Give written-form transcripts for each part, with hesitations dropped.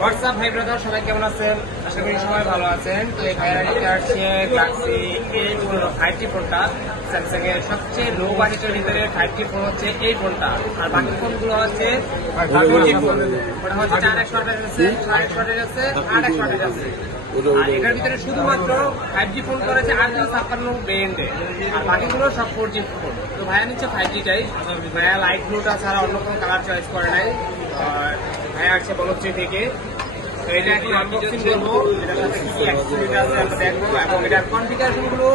WhatsApp ভাই brother, সবাই কেমন আছেন? আশা করি সবাই ভালো আছেন। তো এই ভাইয়ের দিকে আসছে গ্যালাক্সি A15 5G ফোনটা। স্যামসাং এর সবচেয়ে লো বাজেটের ভিতরে 5G ফোন হচ্ছে এই ফোনটা। আর বাকি ফোনগুলো হচ্ছে 4G ফোন। ওটা হচ্ছে 4x শর্টেজ আছে, 6x শর্টেজ আছে, 8x শর্টেজ আছে। আর এটার ভিতরে শুধুমাত্র 5G ফোন করেছে 856 ব্র্যান্ডে, আর বাকিগুলো সব 4G ফোন। তো ভাইয়া নিচ্ছে 5G টাই। ভাইয়া লাইট ব্লুটা ছাড়া অন্য কোনো কালার চয়েস করে নাই। আর ভাইয়া আসছে বলচ্ছি থেকে। তো এটা এখন আনবক্সিং করবো, এটার সাথে কি কি অ্যাক্সেসরিজ আছে আমরা দেখবো, এবং এটার কনফিগারেশনগুলো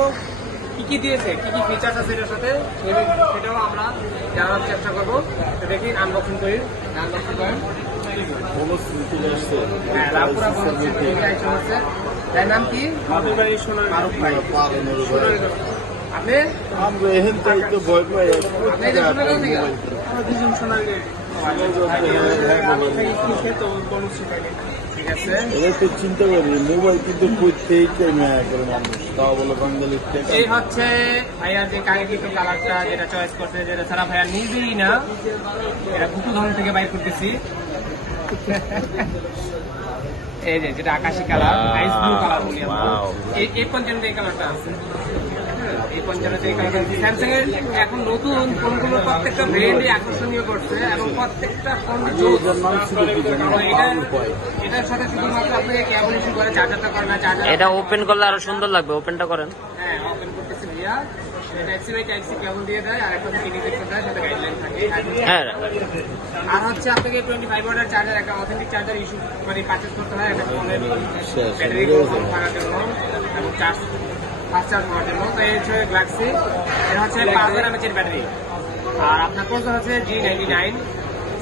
কি কি দিয়েছে, কি কি ফিচার্স আছে এটার সাথে, সেটাও আমরা জানার চেষ্টা করবো। তো দেখি আনবক্সিং করি। আনবক্সিং করেন। হ্যাঁ, রামপুরা বলচ্ছি থেকে আইসা হচ্ছে। তার নাম কি? মারুফ ভাই। আপনি? আমরা এখান থেকে তো ভয় পাই। আপনি যে শোনা গেল থেকে? আমরা দুজন শোনা যায়। ঠিক আছে। এটা তো চিন্তা করি মোবাইল কিন্তু প্রত্যেক টাইমে করে মানুষ তাও বলে বাঙালির থেকে এই হচ্ছে ভাইয়া যে কাঙ্ক্ষিত কালারটা, যেটা চয়েস করছে, যেটা ছাড়া ভাইয়া নিজেই না, এটা কুটু ধরন থেকে বাইর করতেছি। এই যে যেটা আকাশি কালার, আইস ব্লু কালার বলি আমরা। এই পঞ্চান্নতে এই কালারটা আছে। এই পঞ্চান্নতে এই কালারটা আছে। স্যামসাং এর এখন নতুন ফোনগুলো প্রত্যেকটা ব্র্যান্ডে আকর্ষণীয় করছে, এবং প্রত্যেকটা ফোন এটার সাথে শুধুমাত্র আপনাকে কেবল ইস্যু করে, চার্জারটা করে না। চার্জার এটা ওপেন করলে আরো সুন্দর লাগবে, ওপেনটা করেন। হ্যাঁ, ওপেন করতেছি ভাইয়া। টাইপ-সি বাই টাইপ-সি কেবল দিয়ে দেয়, আর একটা পিন ইনজেকশন দেয়, সাথে গাইডলাইন থাকে। হ্যাঁ, আর হচ্ছে আপনাকে 25 ওয়াটের চার্জার, একটা অথেন্টিক চার্জার ইস্যু মানে পারচেজ করতে হয় একটা ফোনের ব্যাটারি কম থাকার জন্য, এবং চার্জ ফাস্ট চার্জ হওয়ার জন্য। তো এই হচ্ছে গ্যালাক্সি, এটা হচ্ছে 5000 mAh ব্যাটারি। আর আপনার প্রসেসর হচ্ছে G99,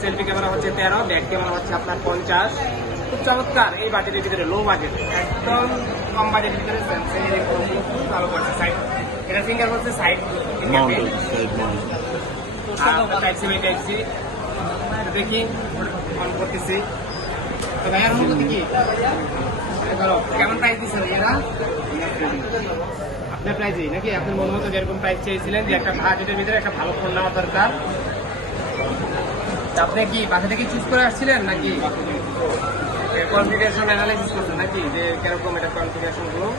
সেলফি ক্যামেরা হচ্ছে 13, ব্যাক ক্যামেরা হচ্ছে আপনার 50। খুব চমৎকার এই বাজেটের ভিতরে, লো বাজেট, একদম কম বাজেটের ভিতরে স্যামসাং এর এই ফোনগুলো খুব ভালো করছে। সাইড এটা ফিঙ্গার হচ্ছে সাইড টাইপ-সি বাই টাইপ-সি। দেখি অন করতেছি। তো ভাইয়ার অনুভূতি কি? কেমন প্রাইস দিচ্ছেন ভাইয়ারা? আপনার প্রাইসই নাকি? আপনার মনে হতো যেরকম প্রাইস চেয়েছিলেন, যে একটা বাজেটের ভিতরে একটা ভালো ফোন নেওয়া দরকার, আপনি কি বাসা থেকে চুজ করে আসছিলেন নাকি কনফিগারেশন অ্যানালাইসিস করছেন নাকি, যে কিরকম এটা কনফিগারেশন গুলো?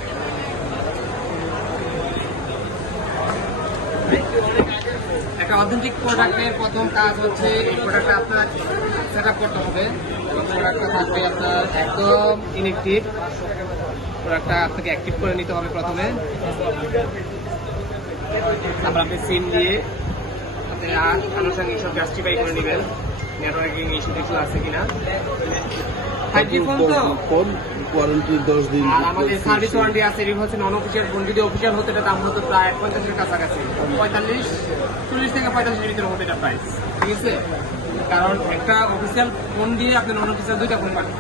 একটা অথেন্টিক প্রোডাক্টের প্রথম কাজ হচ্ছে এই প্রোডাক্টটা আপনার সেট আপ করতে হবে। প্রোডাক্টটা থাকবে আপনার একদম ইনএক্টিভ। প্রোডাক্টটা আপনাকে অ্যাক্টিভ করে নিতে হবে প্রথমে। তারপর আপনি সিম দিয়ে আপনি আনুষঙ্গিক সব জাস্টিফাই করে নেবেন, নেটওয়ার্কিং ইস্যু কিছু আছে কিনা। 5G ফোন তো, ওয়ারেন্টি 10 দিন। আর আমাদের সার্ভিস ওয়ারেন্টি আছে। এরকম হচ্ছে নন অফিসিয়াল ফোন, যদি অফিসিয়াল হতো এটা দাম হতো প্রায় 50 এর কাছাকাছি, 40 থেকে 45 এর ভিতরে হতো এটা প্রাইস। ঠিক আছে, কারণ একটা অফিসিয়াল ফোন দিয়ে আপনি নন অফিসিয়াল দুইটা ফোন পাবেন,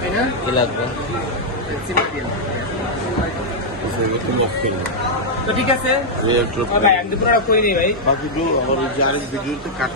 তাই না? কি লাগবে? তো ঠিক আছে, এক দুপুরে কই নেই ভাই। বাকিগুলো আমার জানি ভিডিওতে কাট